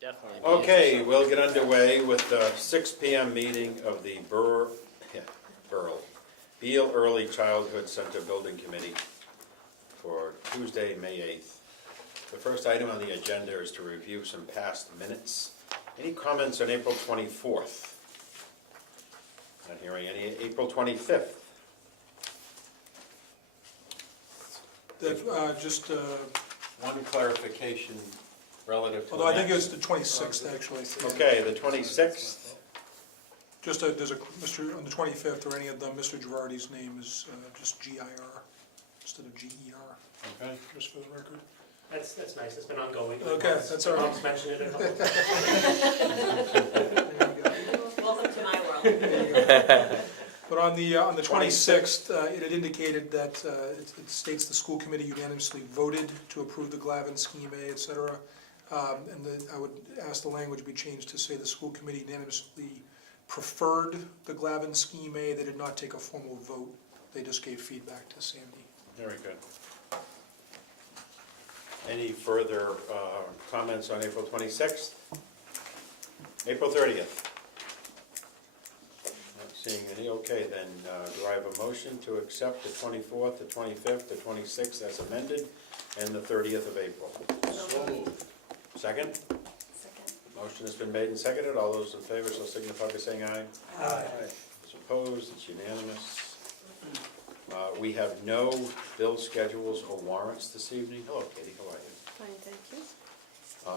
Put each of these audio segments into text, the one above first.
definitely. Okay, we'll get underway with the 6 p.m. meeting of the Beal Early Childhood Center Building Committee for Tuesday, May 8th. The first item on the agenda is to review some past minutes. Any comments on April 24th? Not hearing any. April 25th? Just, One clarification relative to... although I think it's the 26th, actually. Okay, the 26th. Just, there's a, Mr., on the 25th, or any of them, Mr. Girardi's name is just G-I-R instead of G-E-R, Okay. just for the record. That's nice, it's been ongoing. Okay, that's all right. Mom's mentioned it a couple times. Welcome to my world. But on the 26th, it had indicated that it states the school committee unanimously voted to approve the Glavin Scheme A, et cetera. And I would ask the language be changed to say the school committee unanimously preferred the Glavin Scheme A. They did not take a formal vote. They just gave feedback to Sandy. Very good. Any further comments on April 26th? April 30th? Not seeing any. Okay, then do I have a motion to accept the 24th, the 25th, the 26th as amended, and the 30th of April? So moved. Second? Second. Motion has been made and seconded. All those in favor shall signify by saying aye. Aye. Those opposed, it's unanimous. We have no bill schedules or warrants this evening. Hello, Katie, how are you? Fine, thank you.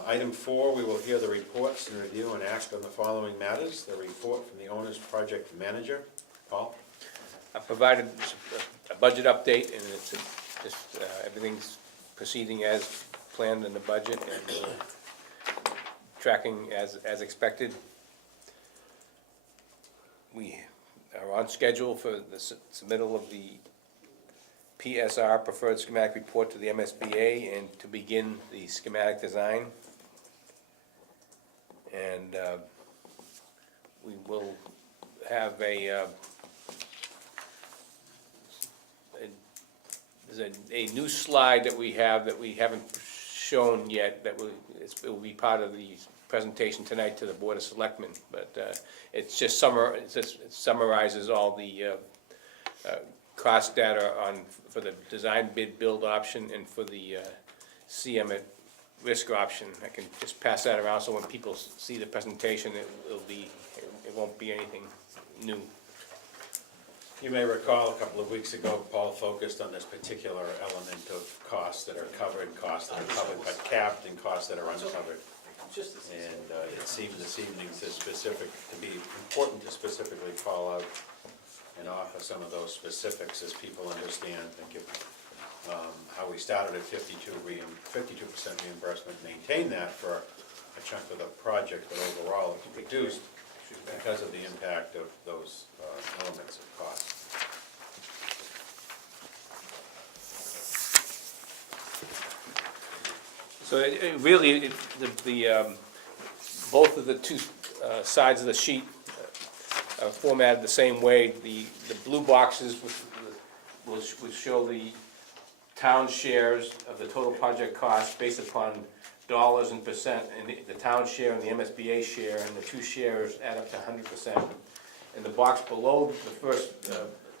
Item 4, we will hear the reports and review and act on the following matters. The report from the owner's project manager. Paul? I provided a budget update, and it's just everything's proceeding as planned in the budget and tracking as expected. We are on schedule for the submittal of the PSR, Preferred Schematic Report, to the MSBA and to begin the schematic design. And we will have there's a new slide that we haven't shown yet that it will be part of the presentation tonight to the Board of Selectmen, but it summarizes all the cost data for the design bid build option and for the CM at risk option. I can just pass that around so when people see the presentation, it won't be anything new. You may recall a couple of weeks ago, Paul focused on this particular element of costs that are covered but capped, and costs that are uncovered. And it seemed this evening to be important to specifically call out and offer some of those specifics as people understand, how we started at 52% reimbursement, maintain that for a chunk of the project, but overall it's reduced because of the impact of those elements of cost. So both of the two sides of the sheet are formatted the same way. The blue boxes will show the town shares of the total project cost based upon dollars and percent, and the town share and the MSBA share, and the two shares add up to 100%. And the box below the first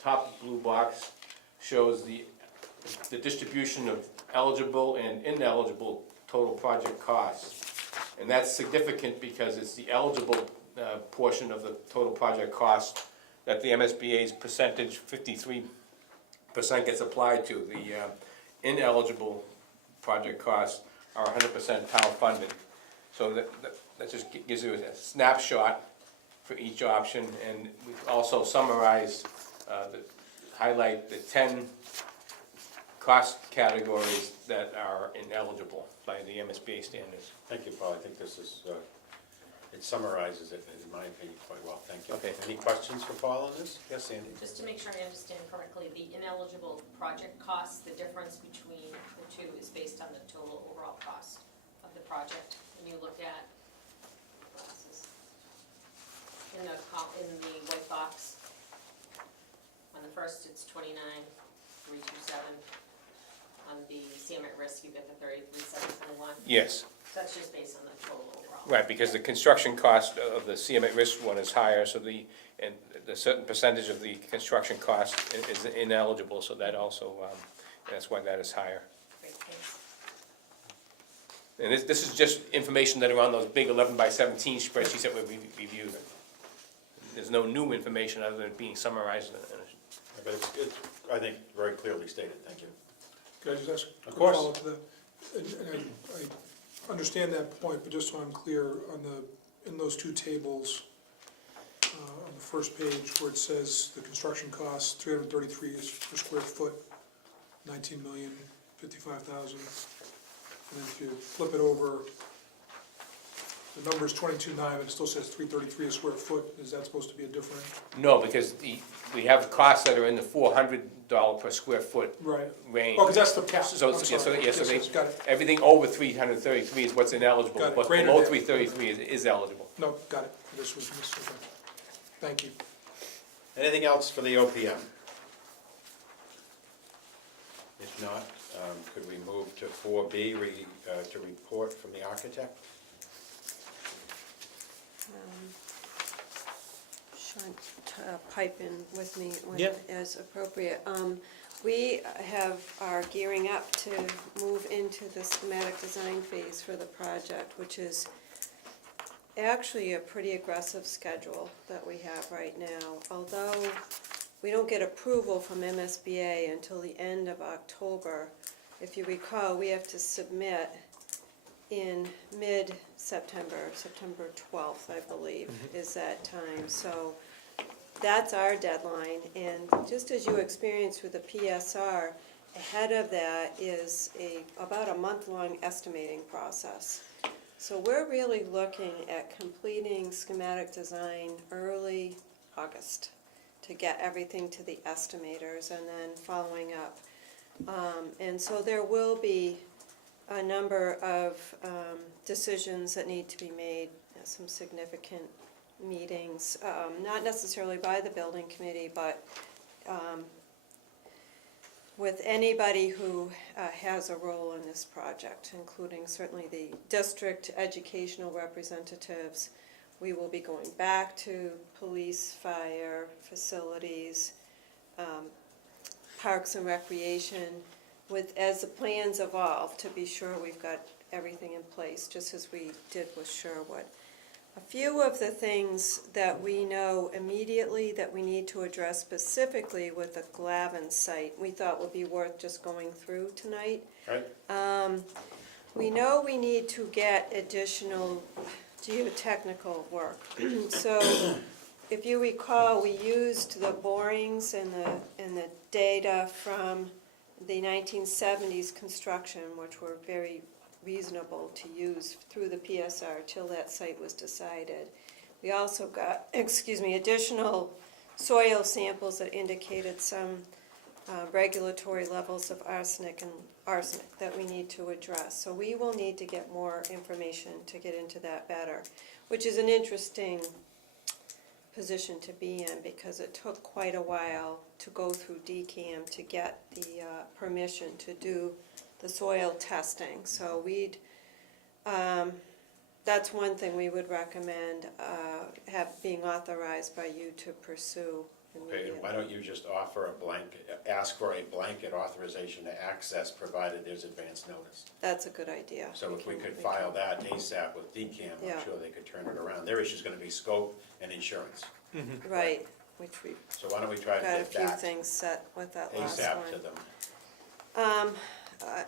top blue box shows the distribution of eligible and ineligible total project costs. And that's significant because it's the eligible portion of the total project cost that the MSBA's percentage, 53%, gets applied to. The ineligible project costs are 100% town funded. So that just gives you a snapshot for each option, and we've also summarized, highlight the 10 cost categories that are ineligible by the MSBA standards. Thank you, Paul. I think this is, it summarizes it, in my opinion, quite well. Thank you. Okay. Any questions for Paul on this? Yes, Sandy? Just to make sure I understand correctly, the ineligible project costs, the difference between the two is based on the total overall cost of the project. When you look at glasses in the white box, on the first it's 29,327. On the CM at risk, you get the 33,721. Yes. So that's just based on the total overall Right, because the construction cost of the CM at risk one is higher, so and the certain percentage of the construction cost is ineligible, so that also, that's why that is higher. Great, thanks. And this is just information that are on those big 11 by 17 spreadsheets that we reviewed. There's no new information other than it being summarized in a. But it's, I think, very clearly stated, thank you. Could I just ask a Of quick course. follow-up to that? And I understand that point, but just so I'm clear, in those two tables, on the first page where it says the construction cost, 333 is per square foot, 19,055,000. And then if you flip it over, the number's 22.9, but it still says 333 a square foot. Is that supposed to be a different? No, because we have costs that are in the $400 per square foot Right. range. Oh, because that's the cap. So, I'm yeah, so, sorry. yeah, so Yes, got it. everything over 333 is what's ineligible. Got it. What's Greater below than- 333 is eligible. No, got it. This was missed. Okay. Thank you. Anything else for the OPM? If not, could we move to 4B, to report from the architect? Sean, pipe in with me when Yeah. as appropriate. We are gearing up to move into the schematic design phase for the project, which is actually a pretty aggressive schedule that we have right now. Although we don't get approval from MSBA until the end of October. If you recall, we have to submit in mid-September, September 12th, I believe, is that time. So that's our deadline, and just as you experienced with the PSR, ahead of that is about a month-long estimating process. So we're really looking at completing schematic design early August to get everything to the estimators and then following up. And so there will be a number of decisions that need to be made, some significant meetings, not necessarily by the building committee, but with anybody who has a role in this project, including certainly the district educational representatives. We will be going back to police, fire, facilities, parks and recreation, as the plans evolve, to be sure we've got everything in place, just as we did with Sherwood. A few of the things that we know immediately that we need to address specifically with the Glavin site, we thought would be worth just going through tonight. Right? We know we need to get additional geotechnical work. So if you recall, we used the borings and the data from the 1970s construction, which were very reasonable to use through the PSR till that site was decided. We also got, additional soil samples that indicated some regulatory levels of arsenic that we need to address. So we will need to get more information to get into that better, which is an interesting position to be in because it took quite a while to go through DCAM to get the permission to do the soil testing. So that's one thing we would recommend being authorized by you to pursue Okay, immediately. and why don't you just ask for a blanket authorization to access, provided there's advance notice? That's a good idea. So if we could can- file that ASAP with DCAM, Yeah. I'm sure they could turn it around. Their issue's gonna be scope and insurance. Right, which we've So why don't we try to got a get few that things set with that last ASAP to one. them?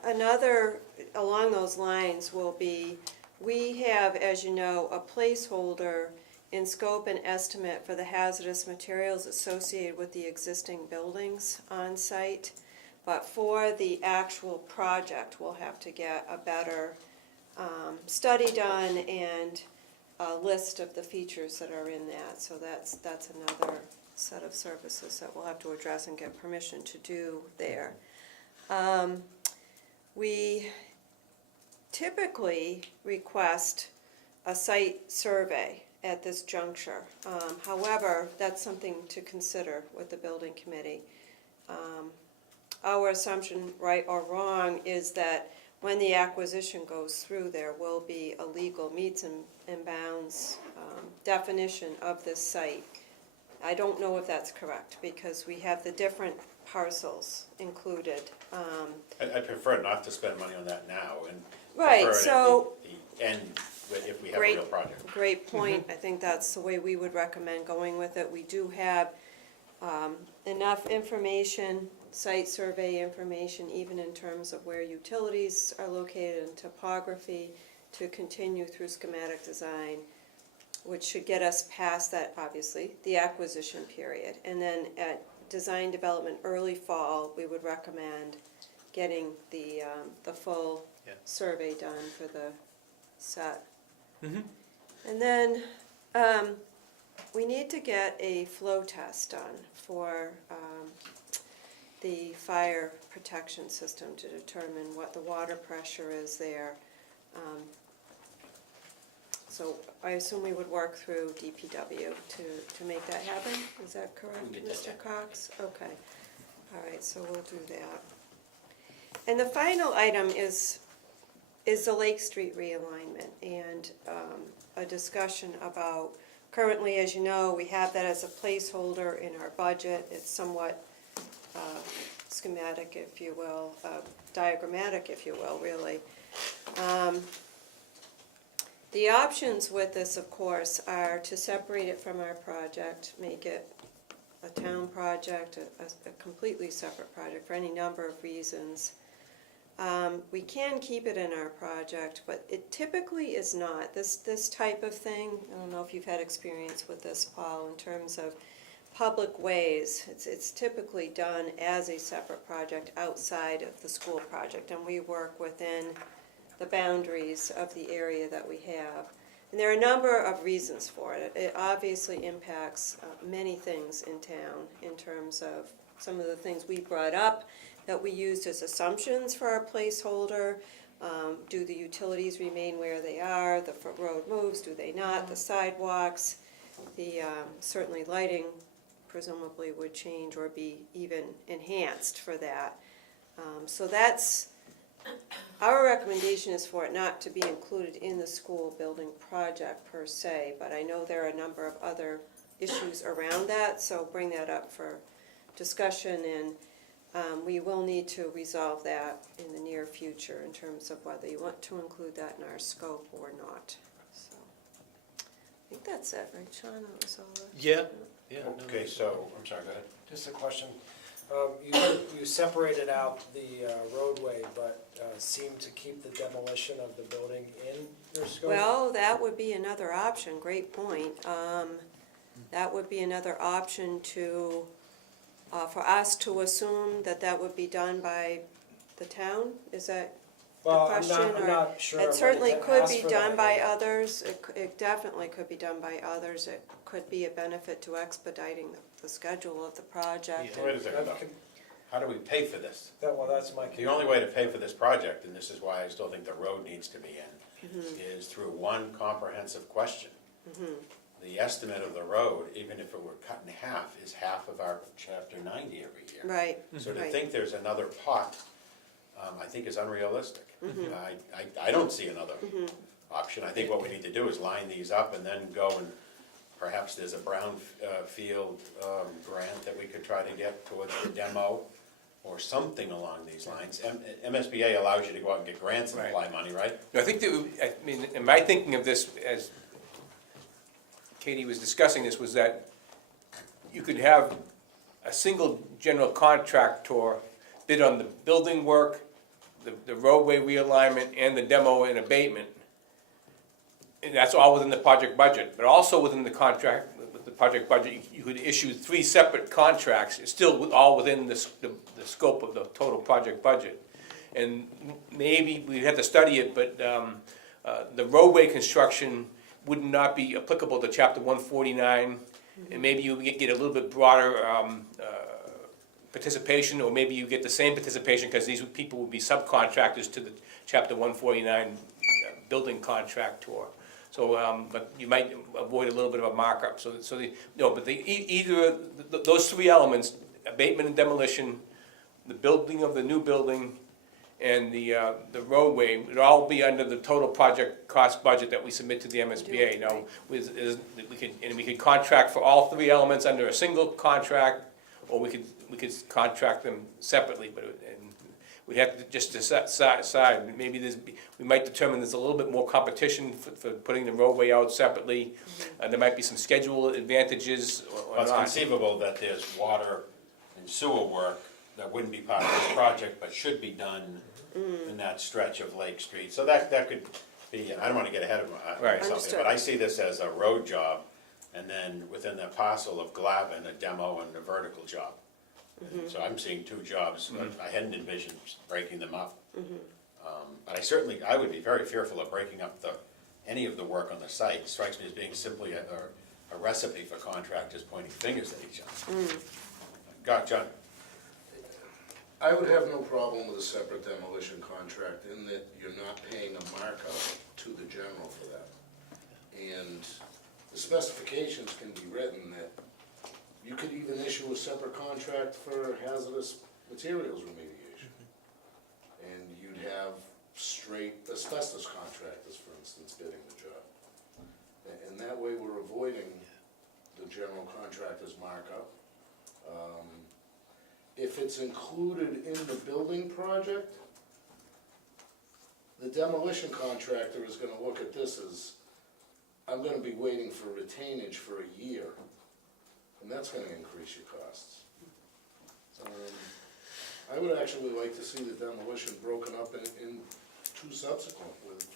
Another, along those lines, will be, we have, as you know, a placeholder in scope and estimate for the hazardous materials associated with the existing buildings on site. But for the actual project, we'll have to get a better study done and a list of the features that are in that. So that's another set of services that we'll have to address and get permission to do there. We typically request a site survey at this juncture. However, that's something to consider with the building committee. Our assumption, right or wrong, is that when the acquisition goes through, there will be a legal meets and bounds definition of this site. I don't know if that's correct, because we have the different parcels included. I prefer not to spend money on that now and Right, prefer it so- at the end, if we have a Great. real project. Great point. I think that's the way we would recommend going with it. We do have enough information, site survey information, even in terms of where utilities are located and topography, to continue through schematic design, which should get us past that, obviously, the acquisition period. And then at design development early fall, we would recommend getting the full Yeah. survey done for the set. Mhm. And then, we need to get a flow test done for, the fire protection system to determine what the water pressure is there. So I assume we would work through DPW to make that happen, is that correct, We can get Mr. that. Cox? Okay, all right, so we'll do that. And the final item is the Lake Street realignment, and a discussion about, currently, as you know, we have that as a placeholder in our budget. It's somewhat schematic, if you will, diagrammatic, if you will, really. The options with this, of course, are to separate it from our project, make it a town project, a completely separate project for any number of reasons. We can keep it in our project, but it typically is not. This type of thing, I don't know if you've had experience with this, Paul, in terms of public ways, it's typically done as a separate project outside of the school project, and we work within the boundaries of the area that we have. And there are a number of reasons for it. It obviously impacts many things in town in terms of some of the things we brought up that we used as assumptions for our placeholder. Do the utilities remain where they are? The road moves, do they not? The sidewalks, certainly lighting presumably would change or be even enhanced for that. So that's, our recommendation is for it not to be included in the school building project per se, but I know there are a number of other issues around that, so bring that up for discussion, and we will need to resolve that in the near future in terms of whether you want to include that in our scope or not. So, I think that's it, right, Sean? That was all the- Yeah. Yeah. no, Okay, so, I'm sorry, go ahead. Just a question. You separated out the roadway, but seem to keep the demolition of the building in your scope? Well, that would be another option, great point. That would be another option to, for us to assume that that would be done by the town? Is that the Well, question? I'm or- not sure. It whether certainly to could ask be for done that by or not. others, it definitely could be done by others, it could be a benefit to expediting the schedule of the project. Wait a second, though. How do we pay for this? Well, that's my. The only way to pay for this project, and this is why I still think the road needs to be in, is through one comprehensive question. The estimate of the road, even if it were cut in half, is half of our chapter 90 every year. Right, So to right. think there's another pot, I think is unrealistic. I don't see another option. I think what we need to do is line these up and then go and, perhaps there's a brownfield grant that we could try to get towards the demo or something along these lines. MSBA allows you to go out and get grants and Right. apply money, right? I think that, I mean, in my thinking of this, as Katie was discussing this, was that you could have a single general contractor bid on the building work, the roadway realignment, and the demo and abatement. And that's all within the project budget, but also within the contract, with the project budget, you could issue 3 separate contracts, it's still all within the scope of the total project budget. And maybe we'd have to study it, but the roadway construction would not be applicable to chapter 149. And maybe you get a little bit broader participation, or maybe you get the same participation, because these people would be subcontractors to the chapter 149 building contractor. So, but you might avoid a little bit of a markup, either those 3 elements, abatement and demolition, the building of the new building, and the roadway would all be under the total project cost budget that we submit to the MSBA. Now, we could contract for all three elements under a single contract, or we could contract them separately, but, and we have to just decide, maybe we might determine there's a little bit more competition for putting the roadway out separately. There might be some schedule advantages or Well, it's not. conceivable that there's water and sewer work that wouldn't be part of this project, but should be done in that stretch of Lake Street. So that could be, I don't wanna get ahead of Right. myself here, but I see this as a road job, and then within the parcel of Glavin, a demo and a vertical job. So I'm seeing two jobs, I hadn't envisioned breaking them up. But I would be very fearful of breaking up any of the work on the site. It strikes me as being simply a recipe for contractors pointing fingers at each other. Got John? I would have no problem with a separate demolition contract in that you're not paying a markup to the general for that. And the specifications can be written that you could even issue a separate contract for hazardous materials remediation. And you'd have straight asbestos contractors, for instance, bidding the job. And that way we're avoiding the general contractor's markup. If it's included in the building project, the demolition contractor is gonna look at this as, I'm gonna be waiting for retainage for a year, and that's gonna increase your costs. I would actually like to see the demolition broken up in two subsequent, with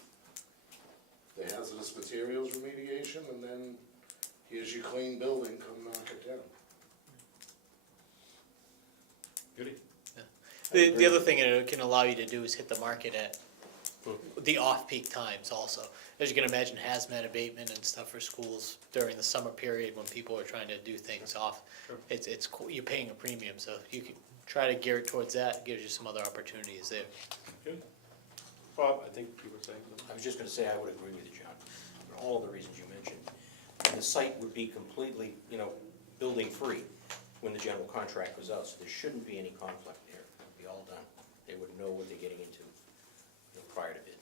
the hazardous materials remediation, and then here's your clean building, come knock it down. Judy? The other thing it can allow you to do is hit the market at the off-peak times also. As you can imagine, hazmat abatement and stuff for schools during the summer period when people are trying to do things off. You're paying a premium, so you can try to gear it towards that. It gives you some other opportunities there. Good. Bob, I think you were saying something. I was just gonna say, I would agree with you, John, for all the reasons you mentioned. And the site would be completely, building-free when the general contract was out, so there shouldn't be any conflict there. It'd be all done. They would know what they're getting into, prior to bid.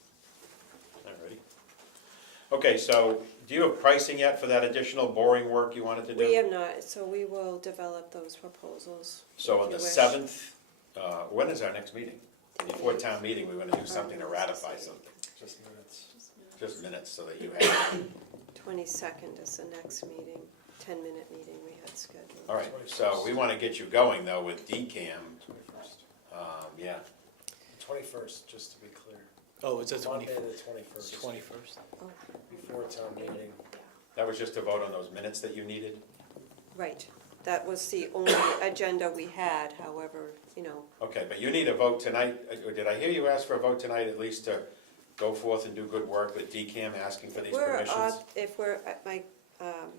Alrighty. Okay, so do you have pricing yet for that additional boring work you wanted to do? We have not, so we will develop those proposals. So if on the you wish. 7th, when is our next meeting? Before town meeting, we want to do something to ratify something. Just minutes. Just minutes so that you have. 22nd is the next meeting, 10-minute meeting we had scheduled. All right, so we want to get you going though with DCAM. 21st. Yeah, 21st, just to be clear. Oh, it's the Monday the 21st, 21st. Oh, before town meeting. that was just to vote on those minutes that you needed? right, that was the only agenda we had, however, Okay, but you need a vote tonight, or did I hear you ask for a vote tonight at least to go forth and do good work with DCAM asking for these permissions? if we're,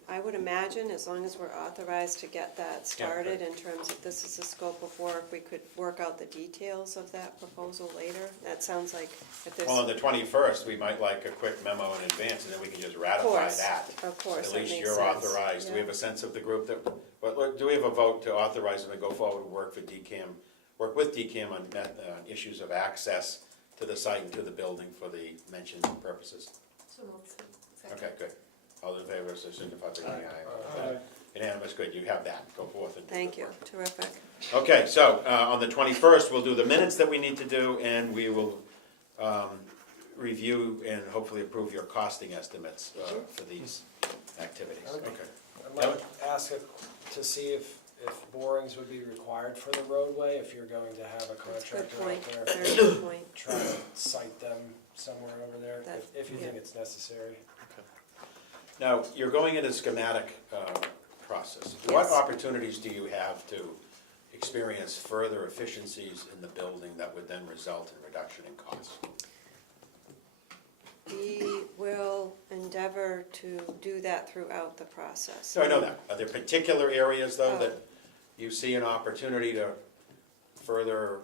I would imagine, as long as we're authorized to get that started in terms of this is the scope of work, we could work out the details of that proposal later. That sounds like if there's. Well, on the 21st, we might like a quick memo in advance and then we can just ratify that. Of course, At that least makes you're sense. authorized. Do we Yeah. have a sense of the group that, but look, do we have a vote to authorize them to go forward and work with DCAM on issues of access to the site and to the building for the mentioned purposes? So moved. Okay, good. All in favor, so signify by saying aye. Unanimous, good. You have that. Go forth and do Thank good you, work. terrific. Okay, so on the 21st, we'll do the minutes that we need to do, and we will review and hopefully approve your costing estimates for these activities. Okay. Okay. I might ask to see if borings would be required for the roadway, if you're going to have a That's a good contractor point, out there. very good point. Try to cite them somewhere over there, That- if you yeah. think it's necessary. Now, you're going into schematic process. What Yes. opportunities do you have to experience further efficiencies in the building that would then result in reduction in costs? We will endeavor to do that throughout the process. So I know that. Are there particular areas, though, Oh. that you see an opportunity to further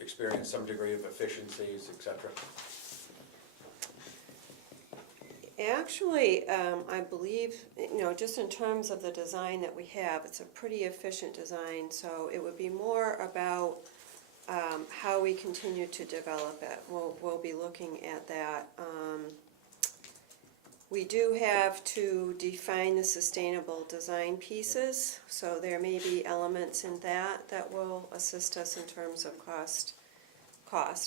experience some degree of efficiencies, et cetera? Actually, I believe, just in terms of the design that we have, it's a pretty efficient design, so it would be more about how we continue to develop it. We'll be looking at that. We do have to define the sustainable design pieces, so there may be elements in that that will assist us in terms of cost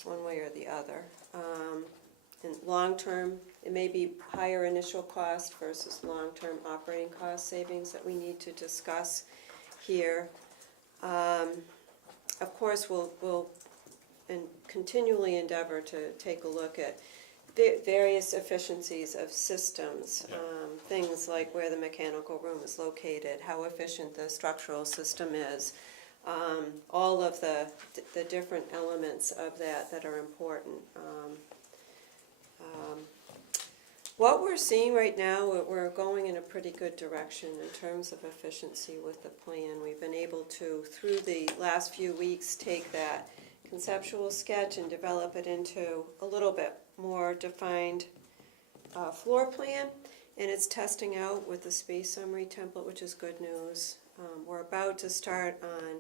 one way or the other. And long-term, it may be higher initial cost versus long-term operating cost savings that we need to discuss here. Of course, we'll continually endeavor to take a look at various efficiencies of systems, things like where the mechanical room is located, how efficient the structural system is, all of the different elements of that are important. What we're seeing right now, we're going in a pretty good direction in terms of efficiency with the plan. We've been able to, through the last few weeks, take that conceptual sketch and develop it into a little bit more defined floor plan, and it's testing out with the space summary template, which is good news. We're about to start on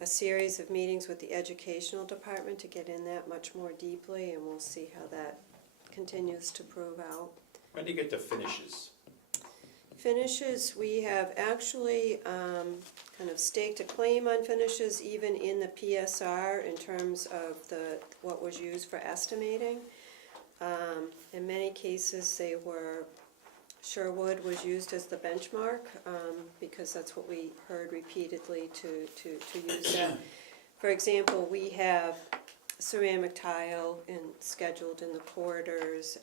a series of meetings with the educational department to get in that much more deeply, and we'll see how that continues to prove out. When do you get to finishes? Finishes, we have actually kind of staked a claim on finishes even in the PSR in terms of what was used for estimating. In many cases, Sherwood was used as the benchmark because that's what we heard repeatedly to use that. For example, we have ceramic tile scheduled in the corridors.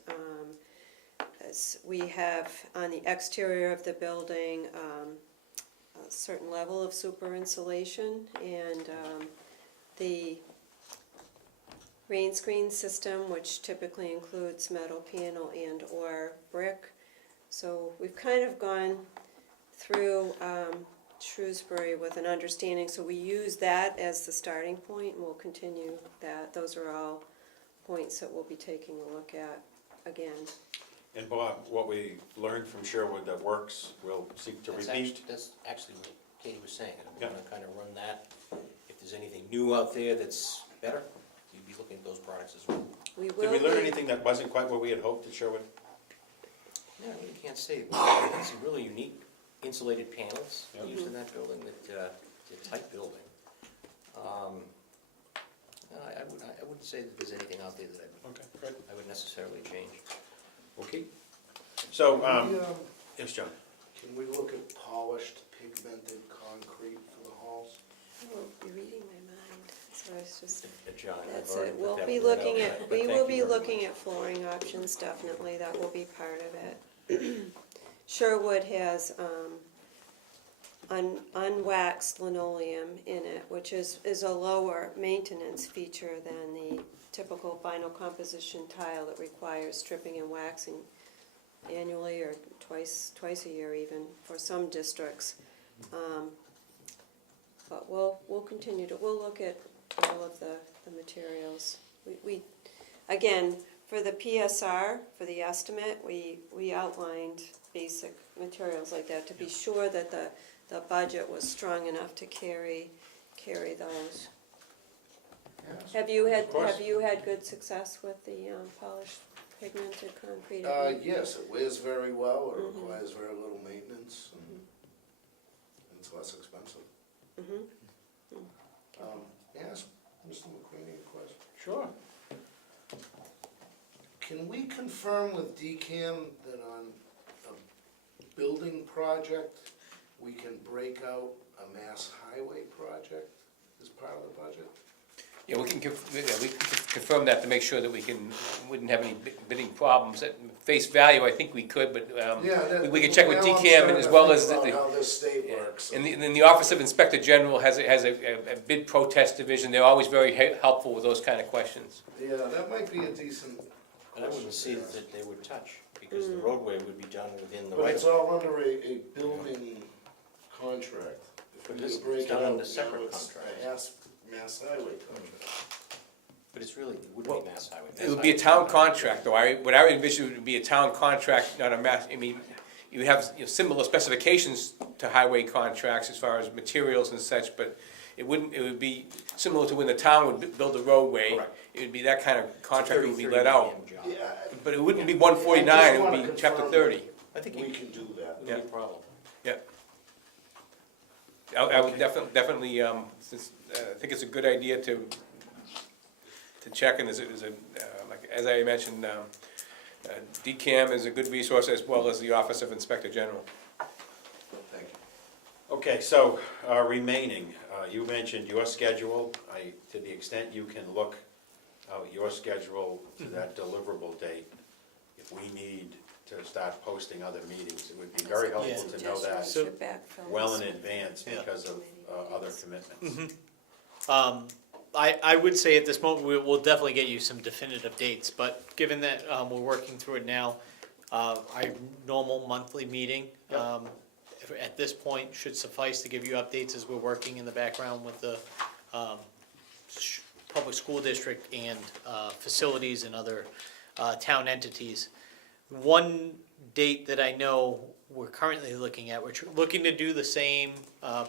We have on the exterior of the building a certain level of super insulation, and the rain screen system, which typically includes metal panel and or brick. So we've kind of gone through Shrewsbury with an understanding, so we use that as the starting point, and we'll continue that. Those are all points that we'll be taking a look at again. And Bob, what we learned from Sherwood that works, we'll seek to repeat. That's actually what Katie was saying, and Yeah. I'm gonna kind of run that. If there's anything new out there that's better, you'd be looking at those products as well. We Did will we learn be- anything that wasn't quite what we had hoped at Sherwood? Yeah, I really can't say. It's some really unique insulated panels Yep. used in that building, that, it's a tight building. No, I wouldn't say that there's anything out there that Okay, good. I would necessarily change. Okay. So, Yes, John? Can we look at polished pigmented concrete for the halls? Oh, you're reading my mind, so it's just, John, I've that's already it. put We'll that be word out looking there, at, but we thank will you be very looking much. at flooring options, definitely, that will be part of it. Sherwood has unwaxed linoleum in it, which is a lower maintenance feature than the typical vinyl composition tile that requires stripping and waxing annually or twice a year even for some districts. But we'll continue to, we'll look at all of the materials. We again, for the PSR, for the estimate, we outlined basic materials like that to be sure that the budget was strong enough to carry those. Have you Of course. had good success with the polished pigmented concrete? Yes, it wears very well, it Mhm. requires very little maintenance, and it's less expensive. Mhm. May I ask Mr. McQueen a question? Sure. Can we confirm with DCAM that on a building project, we can break out a mass highway project as part of the budget? Yeah, we can confirm that to make sure that wouldn't have any bidding problems. At face value, I think we could, but we could check with Well, I'm DCAM starting as to well think as about how this state works. And the Office of Inspector General has a bid protest division. They're always very helpful with those kind of questions. Yeah, that might be a decent But I wouldn't see that they would touch, because the roadway would be done within the But right. it's all under a building contract. If But we this could break is done it under out, separate now it's contract. a mass highway contract. But it's really, it wouldn't be mass highway. It would be a town contract, though. What I envision would be a town contract, not a mass, I mean, you have similar specifications to highway contracts as far as materials and such, but It would be similar to when the town would build a roadway. Correct. It would be that kind of contract would be 30 let out. PM job. Yeah, But it wouldn't be 149, it would wanna be chapter confirm 30. I think we you, can do that. wouldn't be a problem. Yeah. I would definitely, since, I think it's a good idea to check, and like, as I mentioned, DCAM is a good resource as well as the Office of Inspector General. Thank you. Okay, so, remaining, you mentioned your schedule. To the extent you can look out your schedule to that deliverable date, if we need to start posting other meetings, it would be very helpful to know that Suggestions should backfill well in this. advance Yeah. because of other commitments. I would say at this moment, we'll definitely get you some definitive dates, but given that we're working through it now, our normal monthly meeting at this point should suffice to give you updates as we're working in the background with the public school district and facilities and other town entities. One date that I know we're currently looking at, we're looking to do the same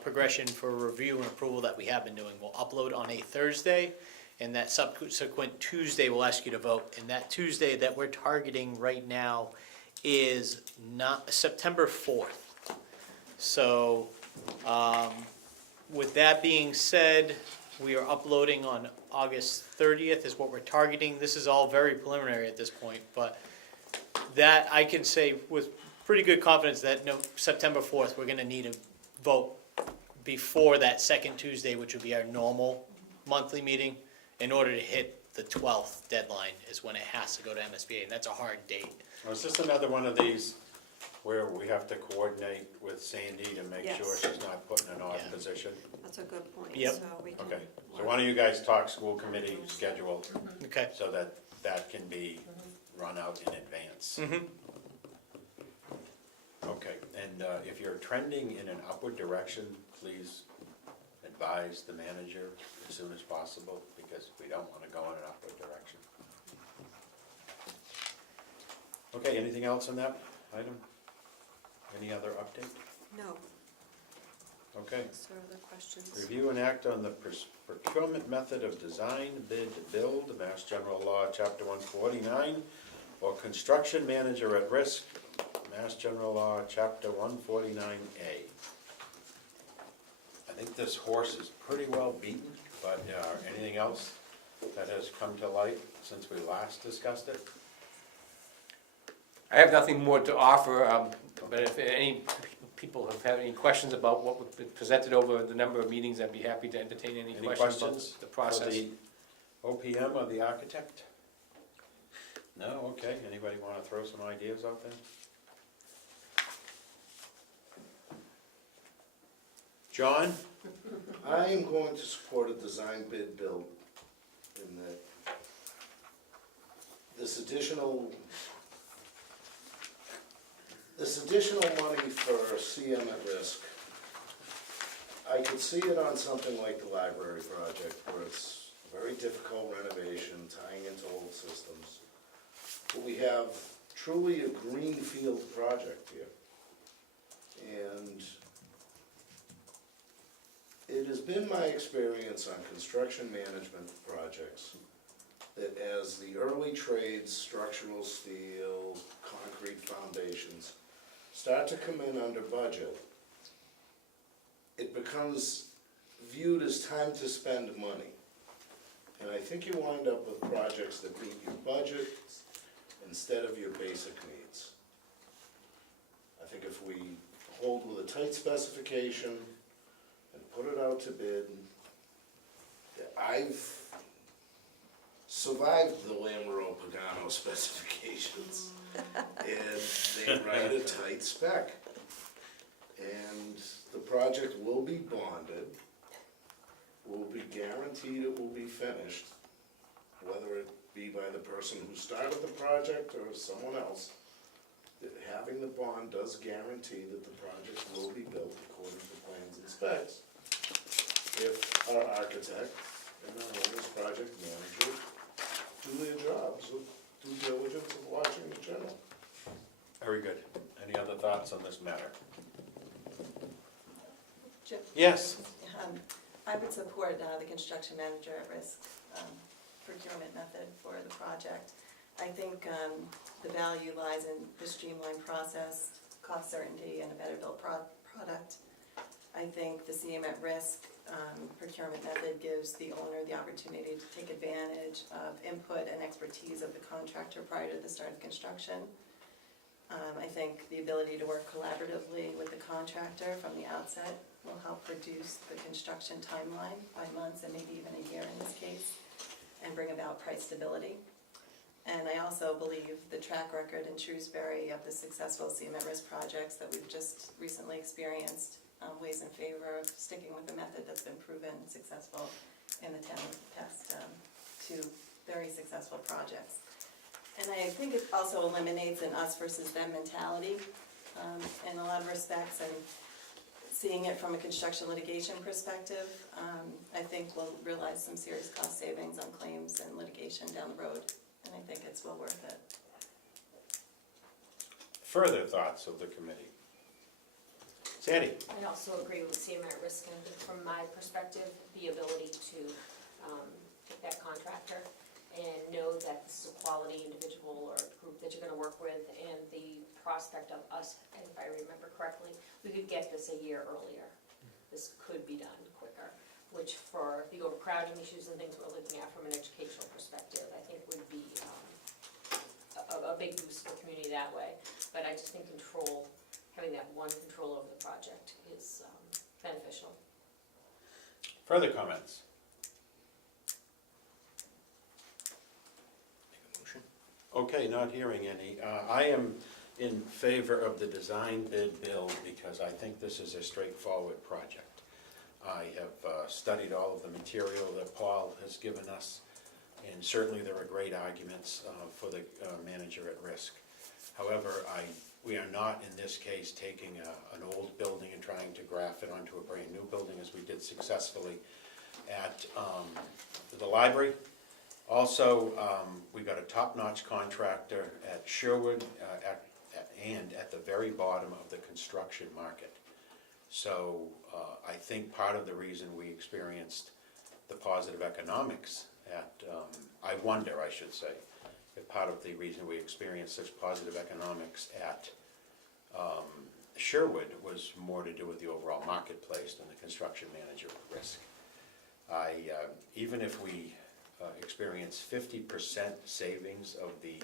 progression for review and approval that we have been doing. We'll upload on a Thursday, and that subsequent Tuesday, we'll ask you to vote. And that Tuesday that we're targeting right now is not September 4th. So, with that being said, we are uploading on August 30th is what we're targeting. This is all very preliminary at this point, but that I can say with pretty good confidence that no, September 4th, we're gonna need a vote before that second Tuesday, which would be our normal monthly meeting, in order to hit the 12th deadline is when it has to go to MSBA, and that's a hard date. Well, is this another one of these where we have to coordinate with Sandy to make sure Yes. she's not put in an odd Yeah. position? That's a good point, Yep. so we can. Okay, so why don't you guys talk school committee schedule Okay. so that that can be run out in advance? Okay, and if you're trending in an upward direction, please advise the manager as soon as possible, because we don't want to go in an upward direction. Okay, anything else on that item? Any other update? No, Okay. so other questions? Review and act on the procurement method of design, bid, build, Mass General Law, Chapter 149, or construction manager at risk, Mass General Law, Chapter 149A. I think this horse is pretty well beaten, but anything else that has come to light since we last discussed it? I have nothing more to offer, but if any people have had any questions about what was presented over the number of meetings, I'd be happy to entertain any Any questions about questions the for process. the OPM or the architect? No, okay, anybody want to throw some ideas out there? John? I am going to support a design bid build in that this additional money for CM at risk, I could see it on something like the library project where it's a very difficult renovation, tying into old systems. But we have truly a greenfield project here. And it has been my experience on construction management projects that as the early trades, structural steel, concrete foundations, start to come in under budget, it becomes viewed as time to spend money. And I think you wind up with projects that meet your budget instead of your basic needs. I think if we hold with a tight specification and put it out to bid, I've survived the Lamro Pagano specifications. And they write a tight spec. And the project will be bonded, will be guaranteed it will be finished, whether it be by the person who started the project or someone else. That having the bond does guarantee that the project will be built according to plans and specs. If our architect and our owner's project manager do their jobs of due diligence of watching the channel. Very good. Any other thoughts on this matter? Jim? Yes. I would support the construction manager at risk procurement method for the project. I think the value lies in the streamlined process, cost certainty, and a better built product. I think the CM at risk procurement method gives the owner the opportunity to take advantage of input and expertise of the contractor prior to the start of construction. I think the ability to work collaboratively with the contractor from the outset will help reduce the construction timeline by months and maybe even a year in this case, and bring about price stability. And I also believe the track record in Shrewsbury of the successful CM at risk projects that we've just recently experienced weighs in favor of sticking with the method that's been proven successful in the town of the past two very successful projects. And I think it also eliminates an us versus them mentality in a lot of respects, and seeing it from a construction litigation perspective, I think we'll realize some serious cost savings on claims and litigation down the road, and I think it's well worth it. Further thoughts of the committee? Sandy? I also agree with CM at risk, and I think from my perspective, the ability to pick that contractor and know that this is a quality individual or group that you're gonna work with, and the prospect of us, and if I remember correctly, we could get this a year earlier. This could be done quicker, which for the overcrowding issues and things we're looking at from an educational perspective, I think would be a big boost for the community that way. But I just think control, having that one control over the project is beneficial. Further comments? Make a motion. Okay, not hearing any. I am in favor of the design bid build because I think this is a straightforward project. I have studied all of the material that Paul has given us, and certainly there are great arguments for the manager at risk. However, we are not in this case taking an old building and trying to graft it onto a brand new building as we did successfully at the library. Also, we got a top-notch contractor at Sherwood and at the very bottom of the construction market. So I think part of the reason we experienced the positive economics at, I wonder, I should say, if part of the reason we experienced such positive economics at Sherwood was more to do with the overall marketplace than the construction manager at risk. Even if we experience 50% savings of the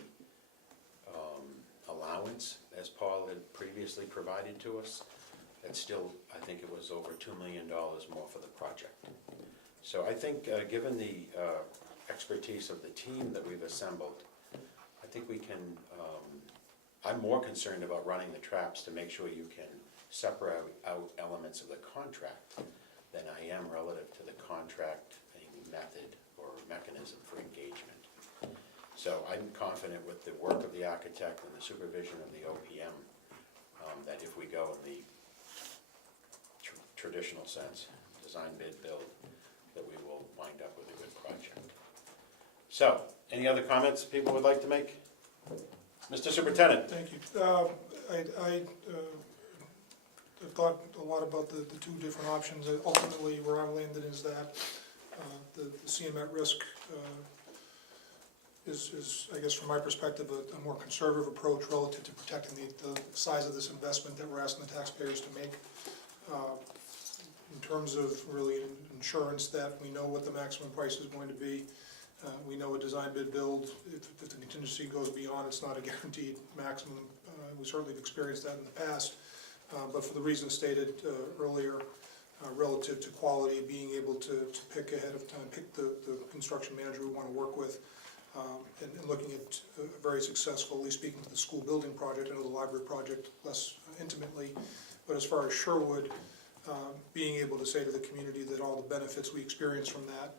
allowance, as Paul had previously provided to us, that's still, I think it was over $2 million more for the project. So I think, given the expertise of the team that we've assembled, I think we can, I'm more concerned about running the traps to make sure you can separate out elements of the contract than I am relative to the contract method or mechanism for engagement. So I'm confident with the work of the architect and the supervision of the OPM that if we go in the traditional sense, design, bid, build, that we will wind up with a good project. So, any other comments people would like to make? Mr. Superintendent? Thank you. I thought a lot about the two different options. Ultimately, where I've landed is that the CM at risk is, I guess from my perspective, a more conservative approach relative to protecting the size of this investment that we're asking the taxpayers to make. In terms of really insurance, that we know what the maximum price is going to be. We know a design bid build, if the contingency goes beyond, it's not a guaranteed maximum. We certainly have experienced that in the past. But for the reasons stated earlier, relative to quality, being able to pick ahead of time, pick the construction manager we want to work with, and looking at a very successful, at least speaking to the school building project, I know the library project less intimately, but as far as Sherwood, being able to say to the community that all the benefits we experience from that,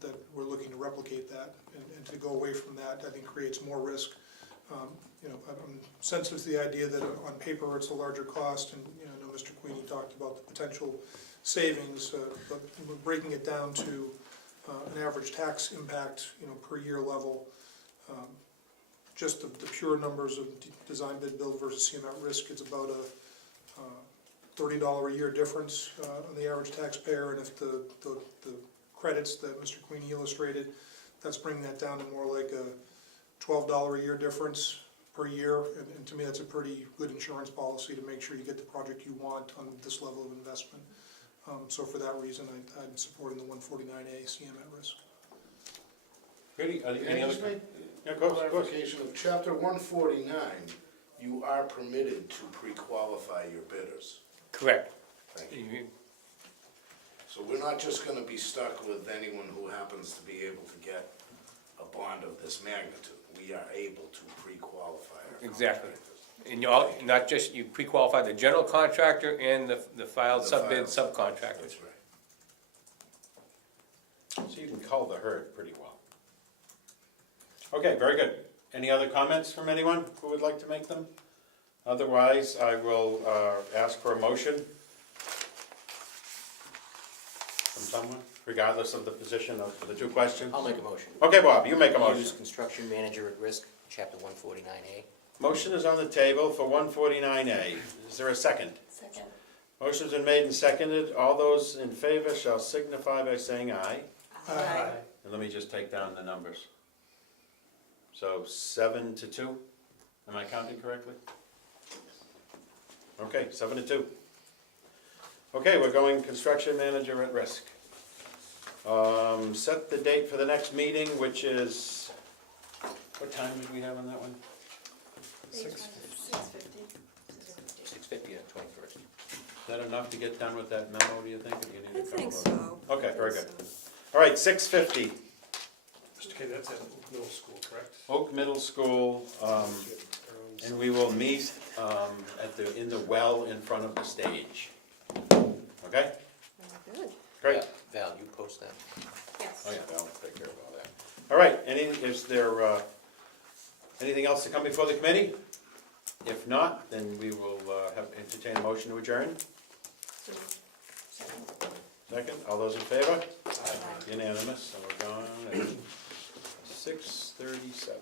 that we're looking to replicate that, and to go away from that, I think creates more risk. You know, I'm sensitive to the idea that on paper it's a larger cost, and you know, I know Mr. Queenie talked about the potential savings, but breaking it down to an average tax impact, you know, per year level, just the pure numbers of design bid build versus CM at risk, it's about a $30 a year difference on the average taxpayer, and if the credits that Mr. Queenie illustrated, that's bringing that down to more like a $12 a year difference per year, and to me, that's a pretty good insurance policy to make sure you get the project you want on this level of investment. So for that reason, I'm supporting the 149A CM at risk. Really, are there Can any I other? just make Yeah, of course, of course. clarification of chapter 149, you are permitted to pre-qualify your bidders. Correct. Thank you. So we're not just gonna be stuck with anyone who happens to be able to get a bond of this magnitude. We are able to pre-qualify our Exactly. contractors. And you all, not just, you pre-qualify the general contractor and the filed The sub-bid filed- subcontractors. That's right. So you can cull the herd pretty well. Okay, very good. Any other comments from anyone who would like to make them? Otherwise, I will ask for a motion from someone, regardless of the position of the two questions. I'll make a motion. Okay, Bob, you make a Use motion. construction manager at risk, chapter 149A. Motion is on the table for 149A. Is there a second? Second. Motion's been made and seconded. All those in favor shall signify by saying aye. Aye. And let me just take down the numbers. So 7-2, am I counting correctly? Okay, 7-2. Okay, we're going construction manager at risk. Set the date for the next meeting, which is, what time did we have on that one? 6:50. 650 on 21st. Is that enough to get done with that memo, do you think, or do you I need a couple think of? so. Okay, very I good. think so. All right, 6:50, Mr. K, that's at middle school, correct? Oak Middle School, and we will meet in the well in front of the stage. Okay, Very good. great. Val, you post that. Yes. Oh, yeah, Val, take care of all that. All right, is there anything else to come before the committee? If not, then we will entertain a motion to adjourn. Second, all those in favor? Unanimous, so we're gone at 6:37.